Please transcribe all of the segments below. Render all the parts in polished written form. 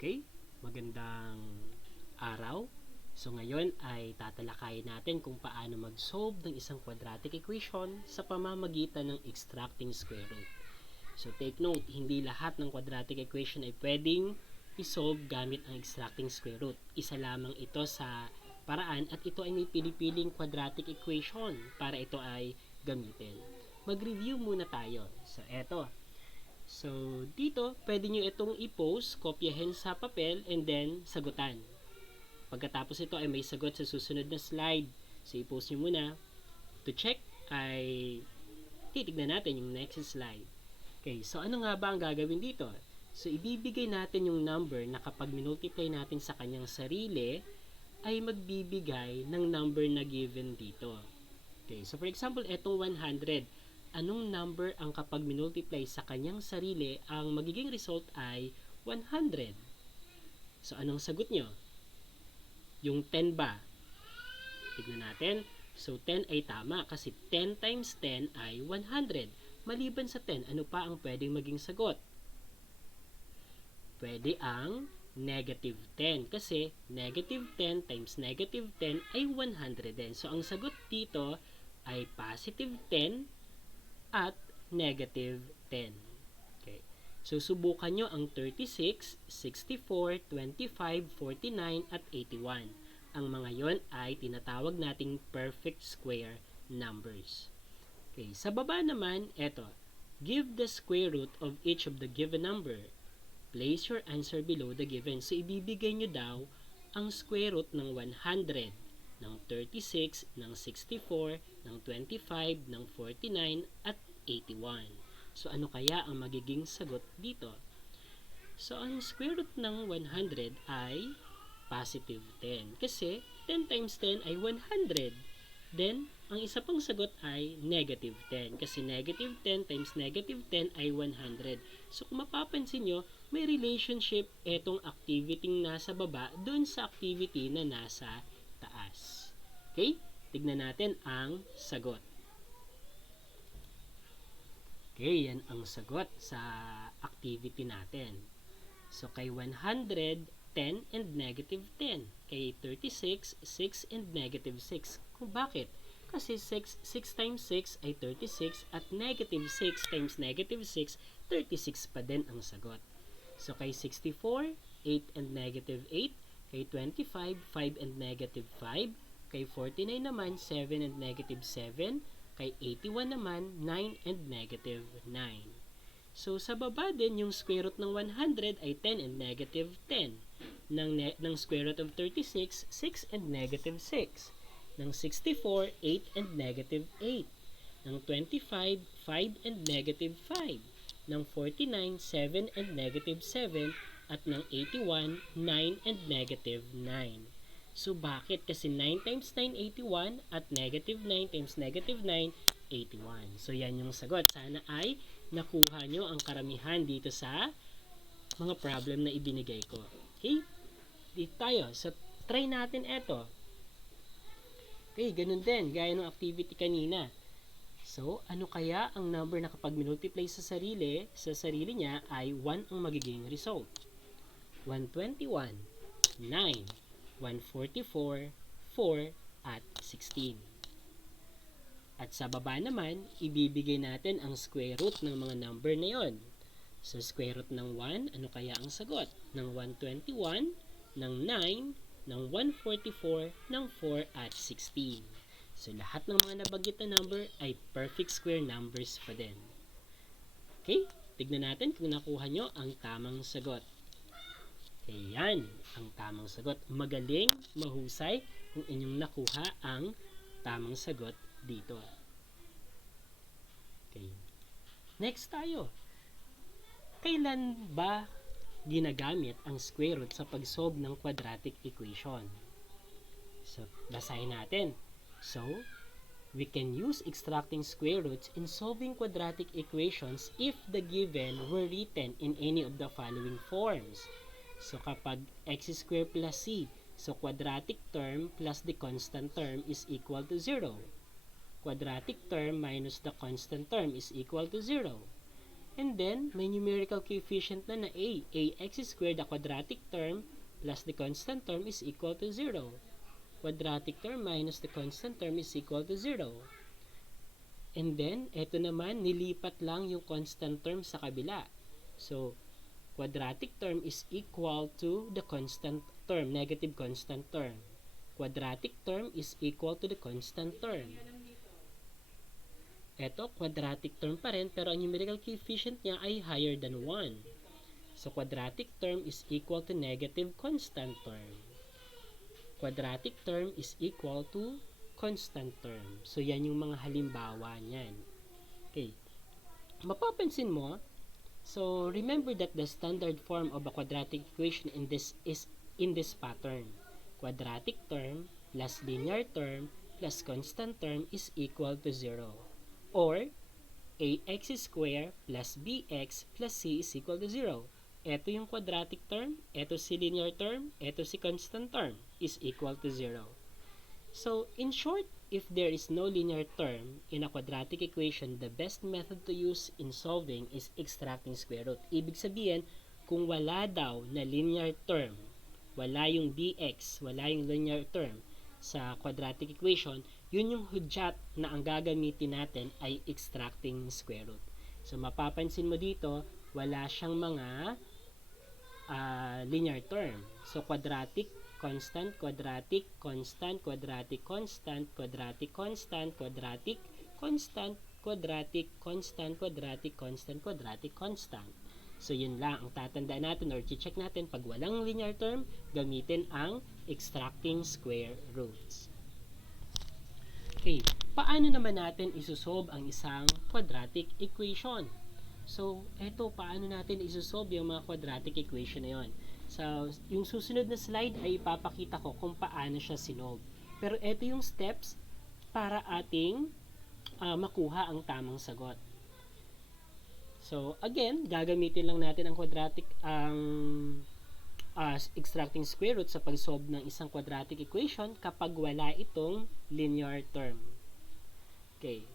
Okay, magandang araw. So ngayon ay tatalakayin natin kung paano mag-solve ng isang quadratic equation sa pamamagitan ng extracting square root. So take note, hindi lahat ng quadratic equation ay pwedeng i-solve gamit ang extracting square root. Isa lamang ito sa paraan at ito ay may pinipiling quadratic equation para ito ay gamitin. Mag-review muna tayo. So eto. So, dito, pwede nyo itong i-post, kopyahin sa papel, and then sagutan. Pagkatapos ito ay may sagot sa susunod na slide. So, i-post nyo muna. To check, ay titignan natin yung next slide. Okay, so ano nga ba ang gagawin dito? So, ibibigay natin yung number na kapag minultiply natin sa kanyang sarili, ay magbibigay ng number na given dito. Okay, so for example, etong 100. Anong number ang kapag minultiply sa kanyang sarili, ang magiging result ay 100. So, anong sagot nyo? Yung 10 ba? Tignan natin. So, 10 ay tama kasi 10 times 10 ay 100. Maliban sa 10, ano pa ang pwedeng maging sagot? Pwede ang negative 10 kasi negative 10 times negative 10 ay 100 din. So, ang sagot dito ay positive 10 at negative 10. Okay. So, subukan nyo ang 36, 64, 25, 49, at 81. Ang mga yon ay tinatawag nating perfect square numbers. Okay. Sa baba naman, eto. Give the square root of each of the given number. Place your answer below the given. So, ibibigay nyo daw ang square root ng 100, ng 36, ng 64, ng 25, ng 49, at 81. So, ano kaya ang magiging sagot dito? So, ang square root ng 100 ay positive 10. Kasi, 10 times 10 ay 100. Then, ang isa pang sagot ay negative 10. Kasi negative 10 times negative 10 ay 100. So, kung mapapansin nyo, may relationship etong activity nasa baba dun sa activity na nasa taas. Okay? Tignan natin ang sagot. Okay, yan ang sagot sa activity natin. So, kay 100, 10 and negative 10. Kay 36, 6 and negative 6. Kung bakit? Kasi 6 times 6 ay 36 at negative 6 times negative 6, 36 pa din ang sagot. So, kay 64, 8 and negative 8. Kay 25, 5 and negative 5. Kay 49 naman, 7 and negative 7. Kay 81 naman, 9 and negative 9. So, sa baba din, yung square root ng 100 ay 10 and negative 10. Ng square root of 36, 6 and negative 6. Ng 64, 8 and negative 8. Ng 25, 5 and negative 5. Ng 49, 7 and negative 7. At ng 81, 9 and negative 9. So, bakit? Kasi 9 times 9, 81 at negative 9 times negative 9, 81. So, yan yung sagot. Sana ay nakuha nyo ang karamihan dito sa mga problem na ibinigay ko. Okay? Dito tayo. So, try natin ito. Okay, ganun din. Gaya ng activity kanina. So, ano kaya ang number na kapag minultiply sa sarili niya ay 1 ang magiging result? 121, 9, 144, 4, at 16. At sa baba naman, ibibigay natin ang square root ng mga number na yon. So, square root ng 1, ano kaya ang sagot? Ng 121, ng 9, ng 144, ng 4, at 16. So, lahat ng mga nabanggit na number ay perfect square numbers pa din. Okay? Tignan natin kung nakuha nyo ang tamang sagot. Ayan, ang tamang sagot. Magaling, mahusay kung inyong nakuha ang tamang sagot dito. Okay. Next tayo. Kailan ba ginagamit ang square root sa pag-solve ng quadratic equation? So, basahin natin. So, we can use extracting square roots in solving quadratic equations if the given were written in any of the following forms. So, kapag x squared plus c, so quadratic term plus the constant term is equal to 0. Quadratic term minus the constant term is equal to 0. And then, may numerical coefficient na a. Ax squared, the quadratic term, plus the constant term is equal to 0. Quadratic term minus the constant term is equal to 0. And then, eto naman, nilipat lang yung constant term sa kabila. So, quadratic term is equal to the constant term, negative constant term. Quadratic term is equal to the constant term. Eto, quadratic term pa rin, pero ang numerical coefficient niya ay higher than 1. So, quadratic term is equal to negative constant term. Quadratic term is equal to constant term. So, yan yung mga halimbawa niyan. Okay. Mapapansin mo, so remember that the standard form of a quadratic equation in this is in this pattern. Quadratic term plus linear term plus constant term is equal to 0. Or, ax squared plus bx plus c is equal to 0. Ito yung quadratic term, ito si linear term, ito si constant term is equal to 0. So, in short, if there is no linear term in a quadratic equation, the best method to use in solving is extracting square root. Ibig sabihin, kung wala daw na linear term, wala yung bx, wala yung linear term sa quadratic equation, yun yung hudyat na ang gagamitin natin ay extracting square root. So, mapapansin mo dito, wala siyang mga linear term. So, quadratic, constant, quadratic, constant, quadratic, constant, quadratic, constant, quadratic, constant, quadratic, constant, quadratic, constant, quadratic, constant. So, yun lang ang tatandaan natin or check natin. Pag walang linear term, gamitin ang extracting square roots. Okay, paano naman natin isusolve ang isang quadratic equation? So, eto, paano natin isusolve yung mga quadratic equation na yun? So, yung susunod na slide ay ipapakita ko kung paano siya sinolve. Pero eto yung steps para ating makuha ang tamang sagot. So, again, gagamitin lang natin ang quadratic, extracting square root sa pag-solve ng isang quadratic equation kapag wala itong linear term. Okay.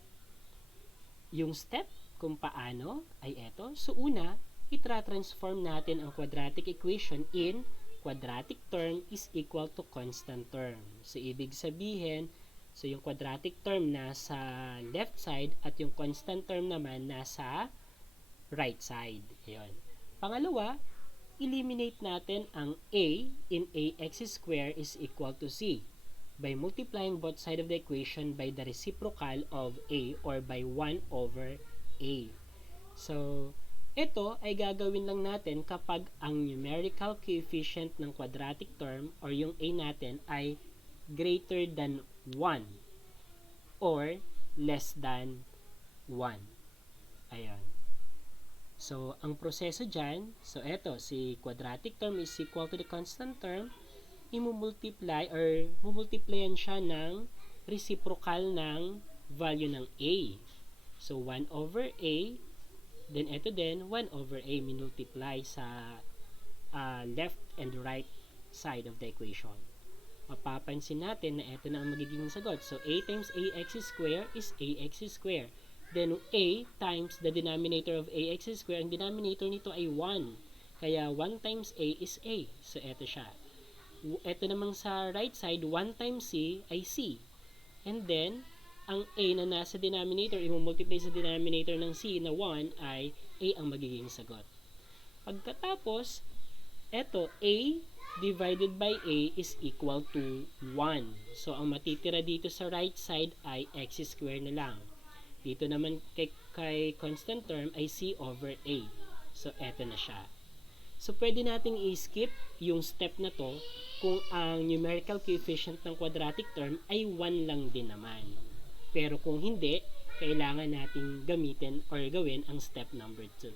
Yung step kung paano ay eto. So, una, itra-transform natin ang quadratic equation in quadratic term is equal to constant term. So, ibig sabihin, so yung quadratic term nasa left side at yung constant term naman nasa right side. Ayun. Pangalawa, eliminate natin ang a in ax squared is equal to c by multiplying both sides of the equation by the reciprocal of a or by 1 over a. So, ito ay gagawin lang natin kapag ang numerical coefficient ng quadratic term or yung a natin ay greater than 1 or less than 1. Ayan. So, ang proseso dyan, so eto, si quadratic term is equal to the constant term, imumultiply or mumultiplyan siya ng reciprocal ng value ng a. So, 1 over a, then ito din, 1 over a minultiply sa left and right side of the equation. Mapapansin natin na ito na ang magiging sagot. So, a times ax squared is ax squared. Then, a times the denominator of ax squared, ang denominator nito ay 1. Kaya, 1 times a is a. So, ito siya. Ito namang sa right side, 1 times c ay c. And then, ang a na nasa denominator, i-multiply sa denominator ng c na 1 ay a ang magiging sagot. Pagkatapos, ito, a divided by a is equal to 1. So, ang matitira dito sa right side ay x squared na lang. Dito naman kay constant term ay c over a. So, eto na siya. So, pwede nating i-skip yung step na to kung ang numerical coefficient ng quadratic term ay 1 lang din naman. Pero kung hindi, kailangan nating gamitin or gawin ang step number 2.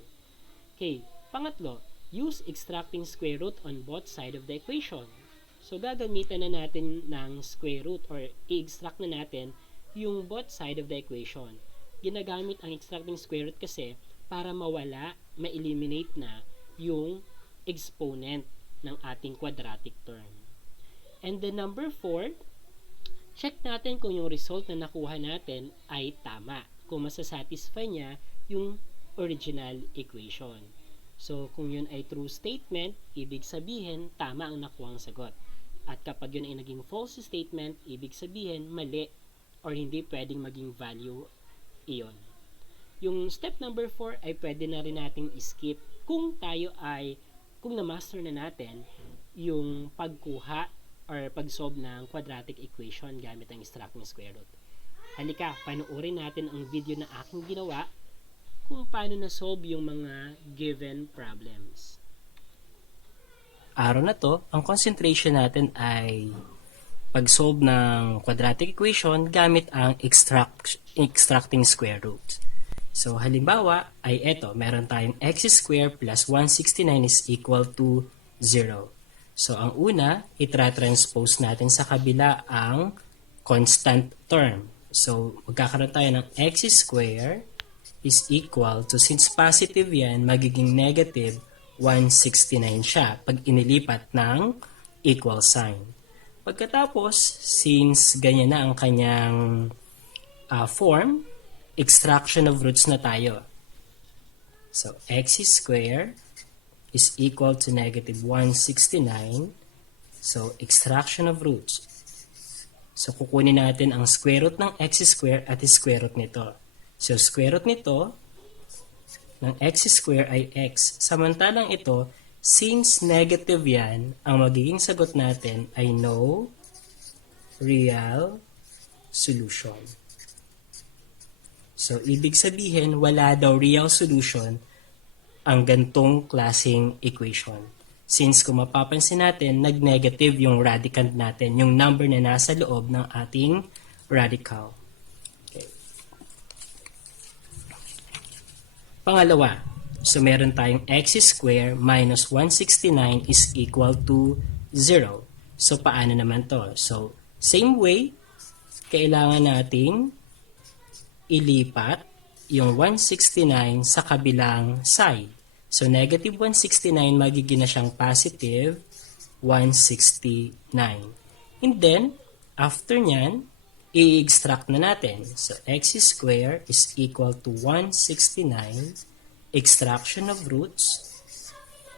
Okay, pangatlo, use extracting square root on both sides of the equation. So, gagamitan na natin ng square root or i-extract na natin yung both side of the equation. Ginagamit ang extracting square root kasi para mawala, ma-eliminate na yung exponent ng ating quadratic term. And then number 4, check natin kung yung result na nakuha natin ay tama. Kung masasatisfy niya yung original equation. So, kung yun ay true statement, ibig sabihin, tama ang nakuhang sagot. At kapag yun ay naging false statement, ibig sabihin, mali or hindi pwedeng maging value iyon. Yung step number 4 ay pwede na rin nating skip kung kung na-master na natin yung pagkuha or pag-solve ng quadratic equation gamit ang extracting square root. Halika, panoorin natin ang video na aking ginawa kung paano na-solve yung mga given problems. Araw na to, ang concentration natin ay pag-solve ng quadratic equation gamit ang extracting square root. So, halimbawa ay eto, meron tayong x squared plus 169 is equal to 0. So, ang una, itra-transpose natin sa kabila ang constant term. So, magkakaroon tayo ng x squared is equal to, since positive yan, magiging negative 169 siya pag inilipat ng equal sign. Pagkatapos, since ganyan na ang kanyang form, extraction of roots na tayo. So, x squared is equal to negative 169. So, extraction of roots. So, kukunin natin ang square root ng x squared at square root nito. So, square root nito ng x squared ay x. Samantalang ito, since negative yan, ang magiging sagot natin ay no real solution. So, ibig sabihin, wala daw real solution ang gantong klaseng equation. Since kung mapapansin natin, nag-negative yung radicand natin, yung number na nasa loob ng ating radical. Pangalawa, so meron tayong x squared minus 169 is equal to 0. So, paano naman to? So, same way, kailangan nating ilipat yung 169 sa kabilang side. So, negative 169 magiging na siyang positive 169. And then, after nyan, i-extract na natin. So, x squared is equal to 169, extraction of roots.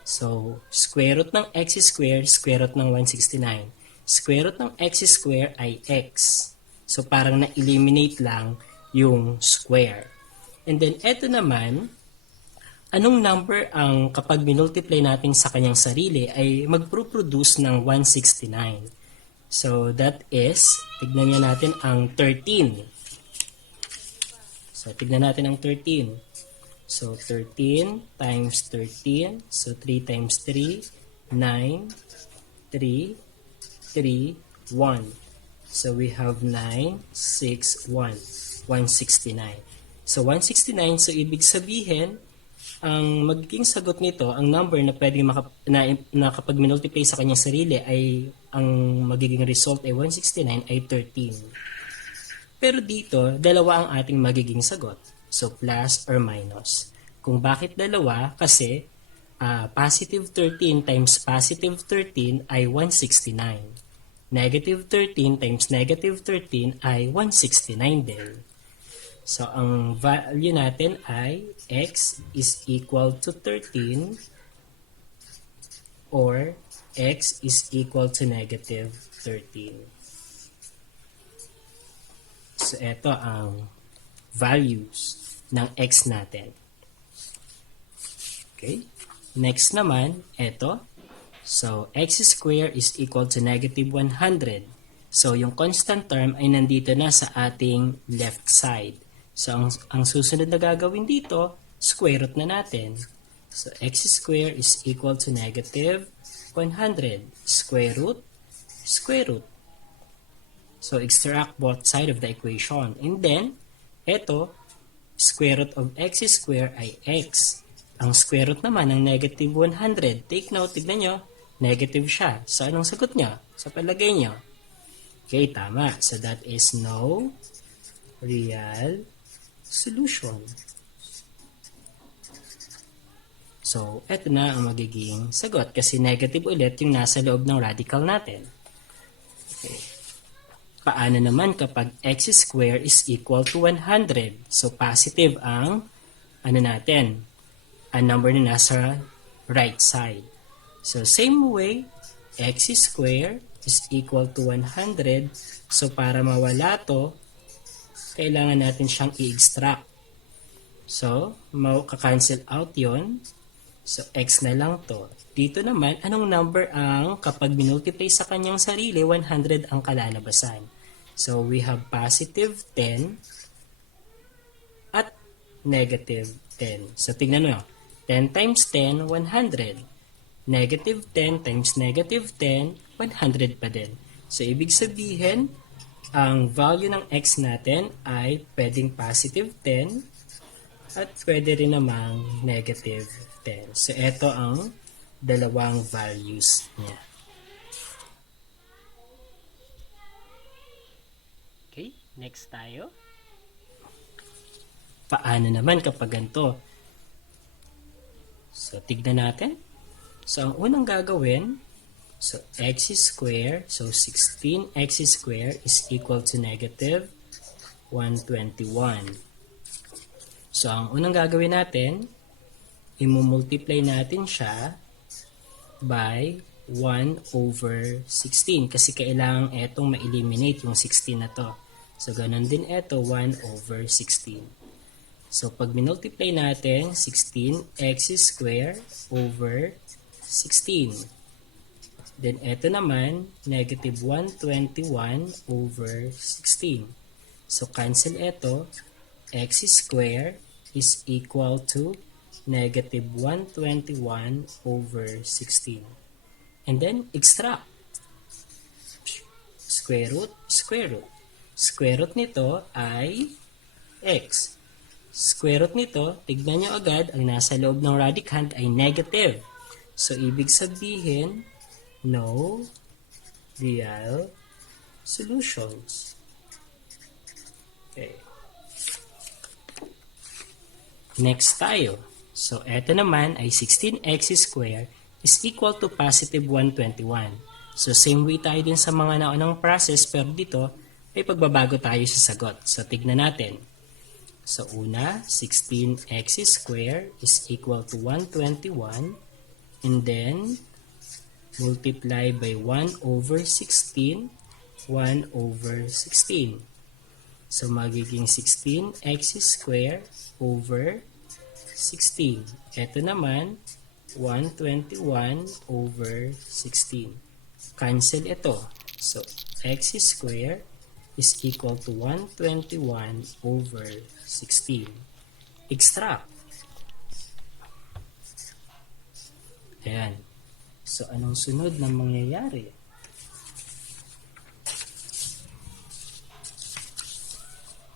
So, square root ng x squared, square root ng 169. Square root ng x squared ay x. So, parang na-eliminate lang yung square. And then, eto naman, anong number ang kapag minultiply natin sa kanyang sarili ay magproproduce ng 169. So, that is, tignan nga natin ang 13. So, tignan natin ang 13. So, 13 times 13. So, 3 times 3, 9, 3, 3, 1. So, we have 9, 6, 1. 169. So, 169. So, ibig sabihin, ang magiging sagot nito, ang number na pwedeng na kapag minultiply sa kanyang sarili ay ang magiging result ay 169 ay 13. Pero dito, dalawa ang ating magiging sagot. So, plus or minus. Kung bakit dalawa? Kasi positive 13 times positive 13 ay 169. Negative 13 times negative 13 ay 169 din. So, ang value natin ay x is equal to 13 or x is equal to negative 13. So, ito ang values ng x natin. Okay? Next naman, ito. So, x squared is equal to negative 100. So, yung constant term ay nandito na sa ating left side. So, ang susunod na gagawin dito, square root na natin. So, x squared is equal to negative 100. Square root, square root. So, extract both side of the equation. And then, eto, square root of x squared ay x. Ang square root naman ng negative 100. Take note, tignan nyo, negative siya. So, anong sagot nyo? Sa palagay nyo? Okay, tama. So, that is no real solution. So, eto na ang magiging sagot kasi negative ulit yung nasa loob ng radical natin. Okay. Paano naman kapag x squared is equal to 100? So, positive ang ano natin, ang number na nasa right side. So, same way, x square is equal to 100. So, para mawala to, kailangan natin siyang i-extract. So, kakancel out yon. So, x na lang to. Dito naman, anong number ang kapag minultiply sa kanyang sarili, 100 ang kalalabasan. So, we have positive 10 at negative 10. So, tignan nyo. 10 times 10, 100. Negative 10 times negative 10, 100 pa din. So, ibig sabihin, ang value ng x natin ay pwedeng positive 10 at pwede rin namang negative 10. So, ito ang dalawang values niya. Okay, next tayo. Paano naman kapag ganito? So, tignan natin. So, ang unang gagawin, so x square, so 16x square is equal to negative 121. So, ang unang gagawin natin, imumultiply natin siya by 1 over 16 kasi kailangan etong ma-eliminate yung 16 na to. So, ganun din ito, 1 over 16. So, pag minultiply natin, 16x square over 16. Then, ito naman, negative 121 over 16. So, cancel ito. X square is equal to negative 121 over 16. And then, extract. Square root, square root. Square root nito ay x. Square root nito, tignan nyo agad, ang nasa loob ng radicand ay negative. So, ibig sabihin, no real solutions. Okay. Next tayo. So, eto naman ay 16x square is equal to positive 121. So, same way tayo din sa mga naunang process, pero dito, may pagbabago tayo sa sagot. So, tignan natin. So, una, 16x square is equal to 121. And then, multiply by 1 over 16, 1 over 16. So, magiging 16x square over 16. Ito naman, 121 over 16. Cancel ito. So, x square is equal to 121 over 16. Extract. Ayan. So, anong sunod na mangyayari?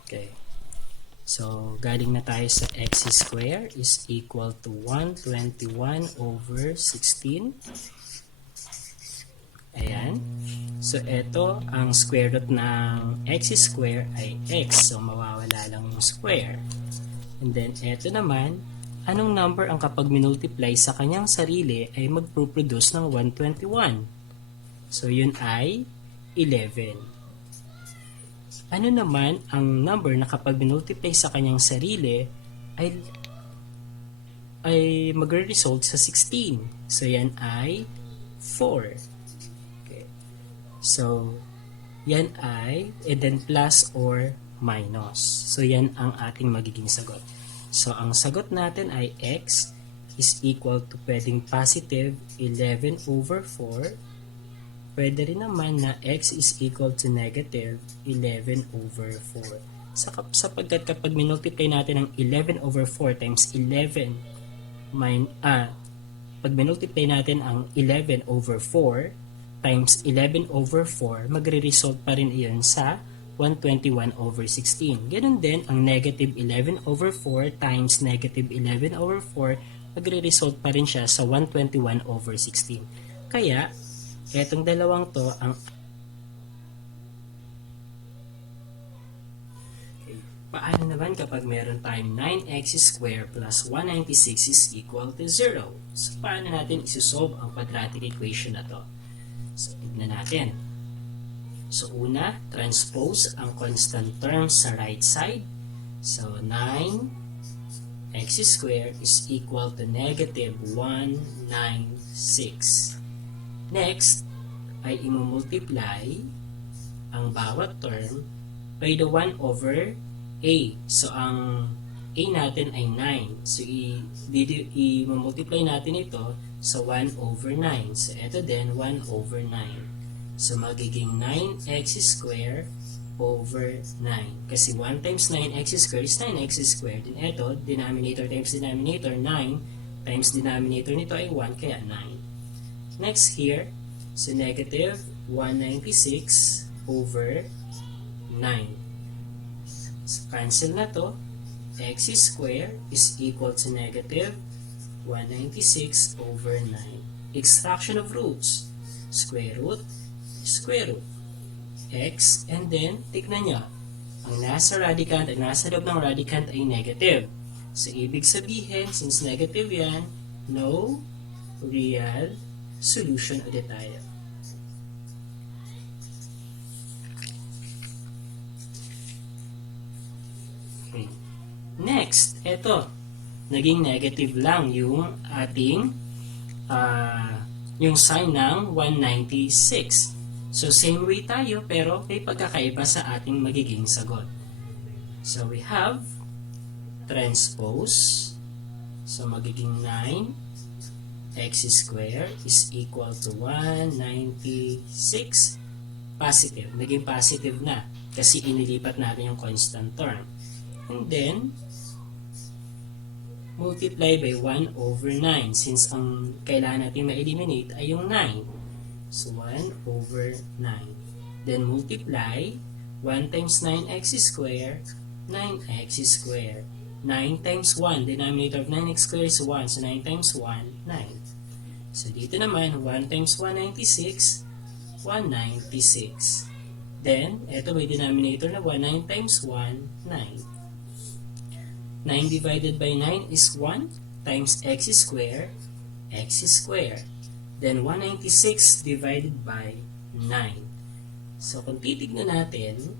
Okay. So, galing na tayo sa x square is equal to 121 over 16. Ayan. So, ito, ang square root ng x square ay x. So, mawawala lang yung square. And then, ito naman, anong number ang kapag minultiply sa kanyang sarili ay magproproduce ng 121? So, yun ay 11. Ano naman ang number na kapag minultiply sa kanyang sarili ay magre-result sa 16? So, yan ay 4. Okay. So, yan ay and then plus or minus. So, yan ang ating magiging sagot. So, ang sagot natin ay x is equal to pwedeng positive 11 over 4. Pwede rin naman na x is equal to negative 11 over 4. Sapagkat kapag minultiply natin ang 11 over 4 times 11, pag minultiply natin ang 11 over 4 times 11 over 4, magre-result pa rin iyon sa 121 over 16. Ganun din, ang negative 11 over 4 times negative 11 over 4, magre-result pa rin siya sa 121 over 16. Kaya, etong dalawang to, ang okay. Paano naman kapag meron tayong 9x square plus 196 is equal to 0? So, paano natin isusolve ang quadratic equation na to? So, tignan natin. So, una, transpose ang constant terms sa right side. So, 9 x squared is equal to negative 196. Next, ay imumultiply ang bawat term by the 1 over a. So, ang a natin ay 9. So, i-multiply natin ito sa 1 over 9. So, ito din 1 over 9. So, magiging 9x squared over 9. Kasi 1 times 9x squared is 9x squared. Din ito, denominator times denominator, 9 times denominator nito ay 1, kaya 9. Next here, so negative 196 over 9. So, cancel na to. X squared is equal to negative 196 over 9. Extraction of roots. Square root, x, and then, tignan nyo, ang nasa radicand, ang nasa loob ng radicand ay negative. So, ibig sabihin, since negative yan, no real solution ulit tayo. Okay. Next, eto, naging negative lang yung ating yung sign ng 196. So, same way tayo, pero may pagkakaiba sa ating magiging sagot. So, we have transpose. So, magiging 9 x squared is equal to 196. Positive. Naging positive na kasi inilipat natin yung constant term. And then, multiply by 1 over 9 since ang kailangan natin ma-eliminate ay yung 9. So, 1 over 9. Then, multiply 1 times 9x squared, 9x squared. 9 times 1, denominator of 9x squared is 1. So, 9 times 1, 9. So, dito naman, 1 times 196, 196. Then, ito may denominator na 1. 9 times 1, 9. 9 divided by 9 is 1 times x squared, x squared. Then, 196 divided by 9. So, kung titignan natin,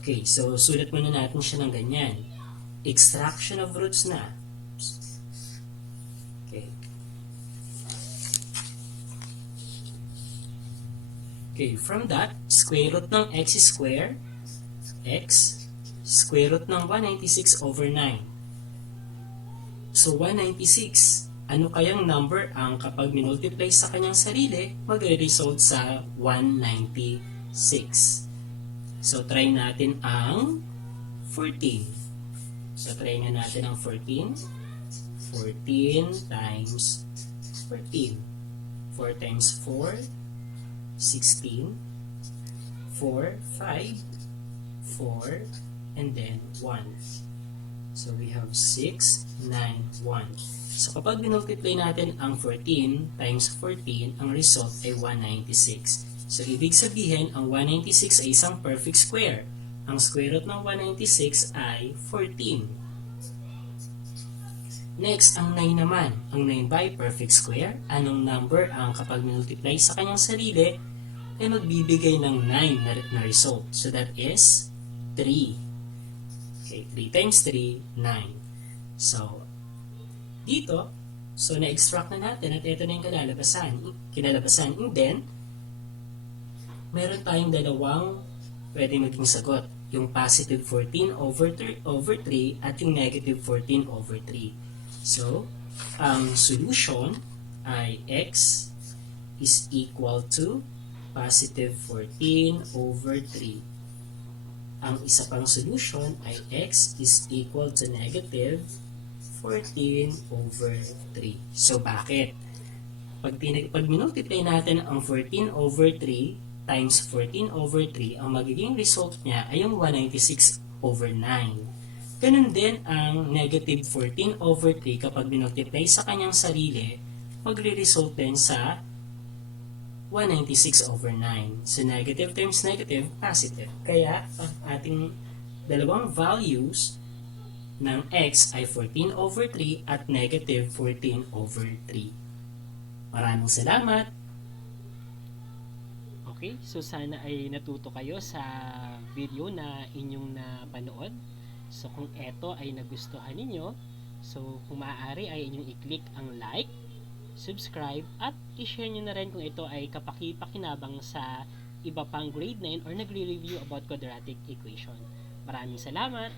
okay, so sulat muna natin siya ng ganyan. Extraction of roots na. Okay. Okay, from that, square root ng x squared, x, square root ng 196 over 9. So, 196, ano kayang number ang kapag minultiply sa kanyang sarili, magre-result sa 196. So, try natin ang 14. So, try na natin ang 14. 14 times 14. 4 times 4, 16. 4, 5, 4, and then 1. So, we have 6, 9, 1. So, kapag binultiply natin ang 14 times 14, ang result ay 196. So, ibig sabihin, ang 196 ay isang perfect square. Ang square root ng 196 ay 14. Next, ang 9 naman. Ang 9 by perfect square. Anong number ang kapag minultiply sa kanyang sarili ay magbibigay ng 9 na result. So, that is 3. Okay, 3 times 3, 9. So, dito, so na-extract na natin at ito na yung kinalabasan. And then, meron tayong dalawang pwede maging sagot. Yung positive 14 over 3 at yung negative 14 over 3. So, ang solution ay x is equal to positive 14 over 3. Ang isa pang solution ay x is equal to negative 14 over 3. So, bakit? Pag minultiply natin ang 14 over 3 times 14 over 3, ang magiging result niya ay yung 196 over 9. Ganun din ang negative 14 over 3 kapag minultiply sa kanyang sarili, magre-result din sa 196 over 9. So, negative times negative, positive. Kaya, ang ating dalawang values ng x ay 14 over 3 at negative 14 over 3. Maraming salamat! Okay, so sana ay natuto kayo sa video na inyong napanood. So kung ito ay nagustuhan ninyo, so kung maaari ay inyong i-click ang like, subscribe, at i-share nyo na rin kung ito ay kapaki-pakinabang sa iba pang grade 9 or nagre-review about quadratic equation. Maraming salamat!